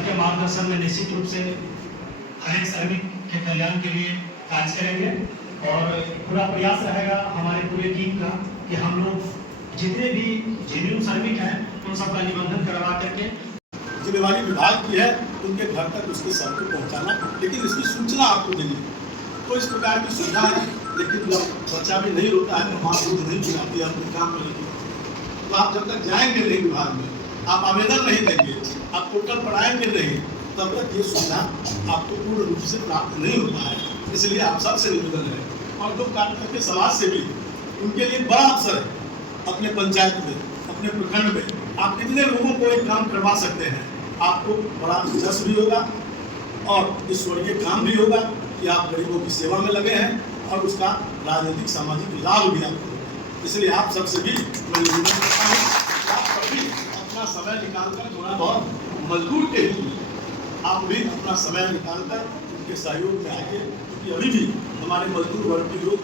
Sir के मार्गदर्शन में निश्चित रूप से हर एक श्रमिक के कल्याण के लिए कार्य करेंगे और पूरा प्रयास रहेगा हमारे पूरे टीम का कि हम लोग जितने भी जेन्युइन श्रमिक हैं उन सबका निबंधन करवा करके जिम्मेवारी विभाग की है उनके घर तक उसके सर को पहुँचाना, लेकिन इसकी सूचना आपको देनी। तो इस प्रकार की सुविधा है, लेकिन जब बच्चा भी नहीं रोता है तो माँ दूध नहीं पिलाती है अपने काम करेगी। तो आप जब तक जाएंगे नहीं विभाग में, आप आवेदन नहीं देंगे, आप पोर्टल पर आएंगे नहीं, तब तक ये सुविधा आपको पूर्ण रूप से प्राप्त नहीं होता है। इसलिए आप सबसे निवेदन है और जो कार्य करके समाज से भी उनके लिए बड़ा अवसर है। अपने पंचायत में, अपने प्रखंड में आप कितने लोगों को एक काम करवा सकते हैं, आपको बड़ा दिलचस्प भी होगा और ईश्वरीय काम भी होगा कि आप गरीबों की सेवा में लगे हैं और उसका राजनीतिक सामाजिक लाभ भी आपको होगा। इसलिए आप सबसे भी मैं निवेदन करता हूँ कि आप सभी अपना समय निकालकर थोड़ा बहुत मजदूर के लिए आप भी अपना समय निकालकर उनके सहयोग में आगे, क्योंकि अभी भी हमारे मजदूर वर्ग के लोग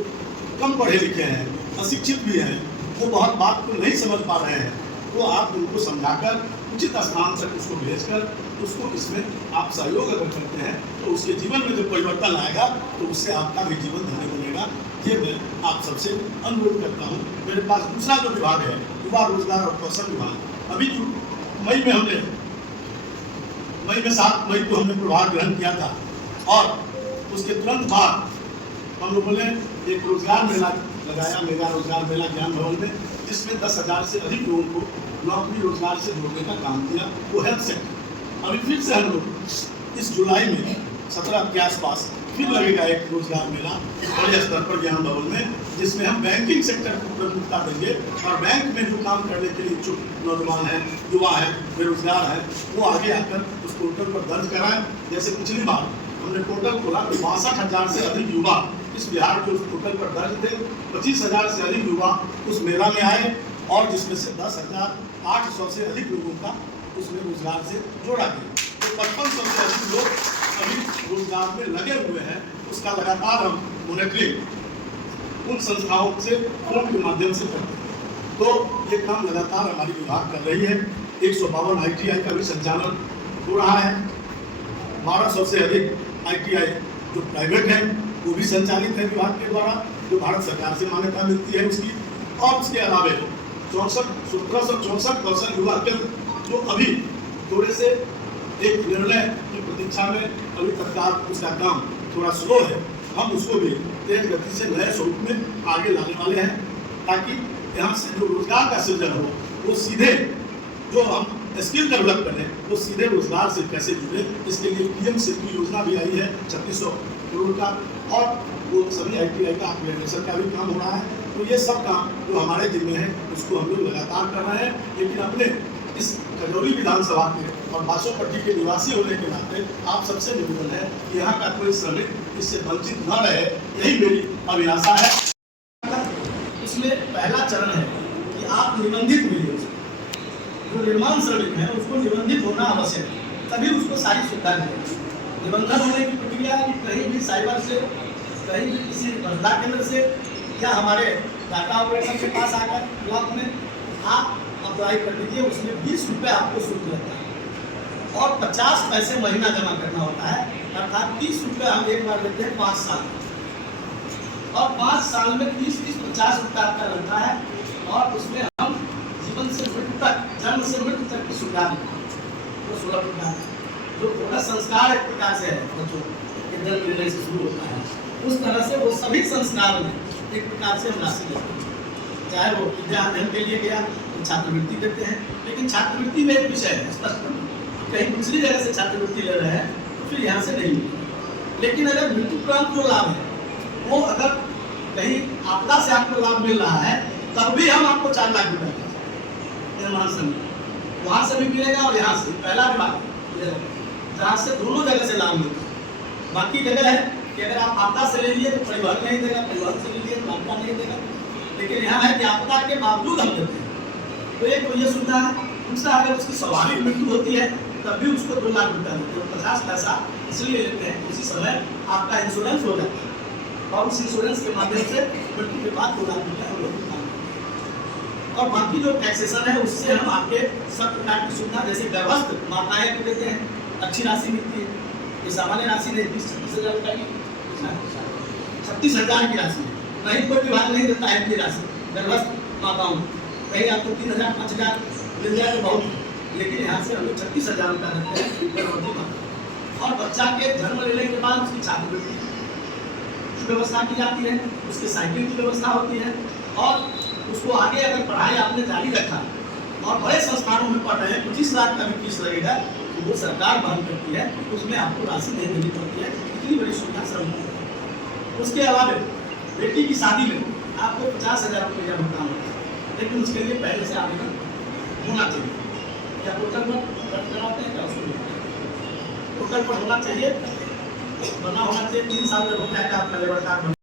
कम पढ़े लिखे हैं, अशिक्षित भी हैं, वो बहुत बात को नहीं समझ पा रहे हैं। तो आप उनको समझाकर उचित स्थान तक उसको भेजकर उसको इसमें आप सहयोग अगर करते हैं तो उसके जीवन में जो परिवर्तन आएगा तो उससे आपका भी जीवन धन्य बनेगा। ये मैं आप सबसे अनुरोध करता हूँ। मेरे पास दूसरा जो विभाग है युवा रोजगार और कौशल विभाग, अभी जो मई में 7 मई को हमने प्रभार ग्रहण किया था और उसके तुरंत बाद हम लोगों ने एक रोजगार मेला लगाया, मेगा रोजगार मेला ज्ञान भवन में, जिसमें 10,000 से अधिक लोगों को नौकरी रोजगार से जोड़ने का काम किया, वो हेल्थ सेक्टर। अभी फिर से हम लोग इस जुलाई में 17 के आसपास फिर लगेगा एक रोजगार मेला बड़े स्तर पर ज्ञान भवन में, जिसमें हम बैंकिंग सेक्टर को प्रमुखता देंगे और बैंक में जो काम करने के लिए इच्छुक नौजवान है, युवा है, बेरोजगार है, वो आगे आकर उस पोर्टल पर दर्ज कराएं। जैसे पिछली बार हमने पोर्टल खोला तो 62,000 से अधिक युवा इस बिहार के उस पोर्टल पर दर्ज थे, 25,000 से अधिक युवा उस मेला में आए और जिसमें से 10,800 से अधिक लोगों का उसमें रोजगार से जोड़ा गया। तो 5500 से अधिक लोग अभी रोजगार में लगे हुए हैं। उसका लगातार हम मॉनिटरिंग उन संस्थाओं से फोन के माध्यम से करते हैं। तो ये काम लगातार हमारी विभाग कर रही है। 152 ITI का भी संचालन हो रहा है। 1200 से अधिक ITI जो प्राइवेट है वो भी संचालित है विभाग के द्वारा, जो भारत सरकार से मान्यता मिलती है उसकी। और उसके अलावे 1764 कौशल युवा केंद्र जो अभी थोड़े से एक निर्णय की प्रतीक्षा में अभी तत्काल उसका काम थोड़ा स्लो है, हम उसको भी तेज गति से नए स्वरूप में आगे लाने वाले हैं, ताकि यहाँ से जो रोजगार का सृजन हो वो सीधे जो हम स्किल डेवलप करें वो सीधे रोजगार से कैसे जुड़े। इसके लिए PM सेतु योजना भी आई है 3600 करोड़ का, और वो सभी ITI का अपग्रेडेशन का भी काम हो रहा है। तो ये सब काम जो हमारे जिले में है उसको हम लोग लगातार कर रहे हैं। लेकिन अपने इस खजौली विधानसभा के और बासोपट्टी के निवासी होने के नाते आप सबसे निवेदन है कि यहाँ का कोई श्रमिक इससे वंचित न रहे, यही मेरी अभिलाषा है। इसमें पहला चरण है कि आप निबंधित मिलिए। जो निर्माण श्रमिक है उसको निबंधित होना आवश्यक है, तभी उसको सारी सुविधा मिलेगी। निबंधन होने की प्रक्रिया कहीं भी साइबर से, कहीं भी किसी रोजगार केंद्र से या हमारे डाटा ऑपरेटर के पास आकर ब्लॉक में आप अप्लाई कर दीजिए। उसमें 20 रुपये आपको शुल्क लगता है और 50 पैसे महीना जमा करना होता है, अर्थात 30 रुपये हम एक बार लेते हैं 5 साल और 5 साल में 30-50 रुपये आपका लगता है। और उसमें हम जीवन से मृत्यु तक, जन्म से मृत्यु तक की सुविधा वो 16 रुपये है, जो थोड़ा संस्कार एक प्रकार से है, बच्चों के जन्म मिलने से शुरू होता है। उस तरह से वो सभी संस्कार में एक प्रकार से हम राशि देते हैं। चाहे वो विद्या अध्ययन के लिए गया तो छात्रवृत्ति देते हैं, लेकिन छात्रवृत्ति में एक विषय है स्पष्ट, कहीं दूसरी जगह से छात्रवृत्ति ले रहे हैं तो फिर यहाँ से नहीं मिलेगी। लेकिन अगर मृत्युपरांत जो लाभ है वो अगर कहीं आपदा से आपको लाभ मिल रहा है तब भी हम आपको 4 लाख रुपए निर्माण से वहाँ से भी मिलेगा और यहाँ से पहला विभाग जहाँ से दोनों जगह से लाभ मिलता है। बाकी जगह है कि अगर आप आपदा से ले लिए तो परिवहन नहीं देगा, परिवहन से ले लिए तो आपदा नहीं देगा, लेकिन यहाँ है कि आपदा के बावजूद हम देते हैं। तो एक तो ये सुविधा है। दूसरा, अगर उसकी स्वाभाविक मृत्यु होती है तब भी उसको 2 लाख रुपया देते हैं। 50 पैसा इसलिए लेते हैं उसी समय आपका इंश्योरेंस हो जाता है और उस इंश्योरेंस के माध्यम से मृत्यु के बाद 2 लाख रुपया हम लोग और बाकी जो टैक्सेशन है उससे हम आपके सब प्रकार की सुविधा, जैसे गर्भस्थ माताएं को देते हैं, अच्छी राशि मिलती है। ये सामान्य राशि नहीं, 30-36 हज़ार बताइए, 36,000 की राशि है। कहीं कोई विभाग नहीं देता है इतनी राशि गर्भस्थ माताओं को। कहीं आपको 3,000 5,000 मिल जाए तो बहुत है, लेकिन यहाँ से हम लोग 36,000 रुपया देते हैं गर्भवती माता। और बच्चा के जन्म लेने के बाद उसकी छात्रवृत्ति की व्यवस्था की जाती है, उसके साइकिल की व्यवस्था होती है, और उसको आगे अगर पढ़ाई आपने जारी रखा और बड़े संस्थानों में पढ़ रहे हैं, 25 लाख का भी फीस लगेगा, तो वो सरकार बंद करती है, उसमें आपको राशि नहीं देनी पड़ती है। इतनी बड़ी सुविधा श्रम। उसके अलावा बेटी की शादी में आपको 50,000 रुपया भुगतान होता है, लेकिन उसके लिए पहले से आवेदन होना चाहिए। क्या पोर्टल पर कराते हैं क्या? उसको पोर्टल पर होना चाहिए, बना होना चाहिए। 3 साल तक हो जाएगा आपका लेबर कार्ड।